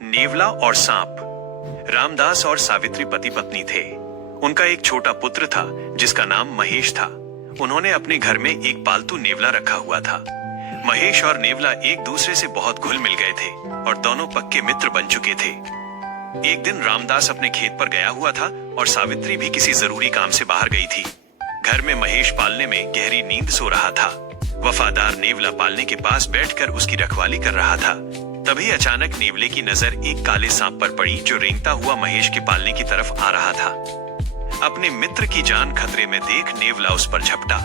नेवला और सांप। रामदास और सावित्री पति पत्नी थे। उनका एक छोटा पुत्र था जिसका नाम महेश था। उन्होंने अपने घर में एक पालतू नेवला रखा हुआ था। महेश और नेवला एक दूसरे से बहुत घुल मिल गए थे और दोनों पक्के मित्र बन चुके थे। एक दिन रामदास अपने खेत पर गया हुआ था और सावित्री भी किसी जरूरी काम से बाहर गई थी। घर में महेश पालने में गहरी नींद सो रहा था। वफादार नेवला पालने के पास बैठकर उसकी रखवाली कर रहा था। तभी अचानक नेवले की नजर एक काले सांप पर पड़ी जो रेंगता हुआ महेश के पालने की तरफ आ रहा था। अपने मित्र की जान खतरे में देख नेवला उस पर झपटा।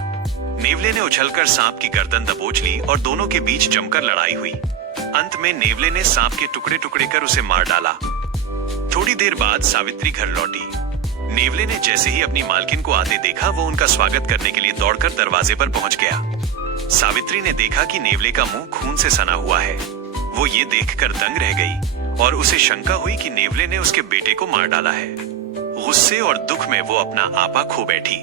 नेवले ने उछलकर सांप की गर्दन दबोच ली और दोनों के बीच जमकर लड़ाई हुई। अंत में नेवले ने सांप के टुकड़े टुकड़े कर उसे मार डाला। थोड़ी देर बाद सावित्री घर लौटी। नेवले ने जैसे ही अपनी मालकिन को आते देखा, वो उनका स्वागत करने के लिए दौड़कर दरवाजे पर पहुंच गया। सावित्री ने देखा कि नेवले का मुंह खून से सना हुआ है। वो ये देखकर दंग रह गई और उसे शंका हुई कि नेवले ने उसके बेटे को मार डाला है। गुस्से और दुख में वो अपना आपा खो बैठी।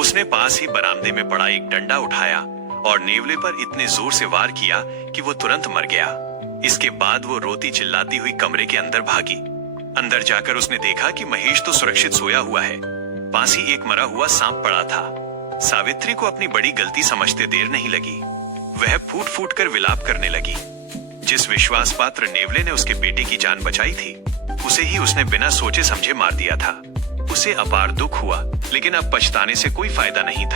उसने पास ही बरामदे में पड़ा एक डंडा उठाया और नेवले पर इतने जोर से वार किया कि वो तुरंत मर गया। इसके बाद वो रोती चिल्लाती हुई कमरे के अंदर भागी। अंदर जाकर उसने देखा कि महेश तो सुरक्षित सोया हुआ है। पास ही एक मरा हुआ सांप पड़ा था। सावित्री को अपनी बड़ी गलती समझते देर नहीं लगी। वह फूट फूट कर विलाप करने लगी। जिस विश्वास पात्र नेवले ने उसके बेटे की जान बचाई थी, उसे ही उसने बिना सोचे समझे मार दिया था। उसे अपार दुख हुआ, लेकिन अब पछताने से कोई फायदा नहीं था।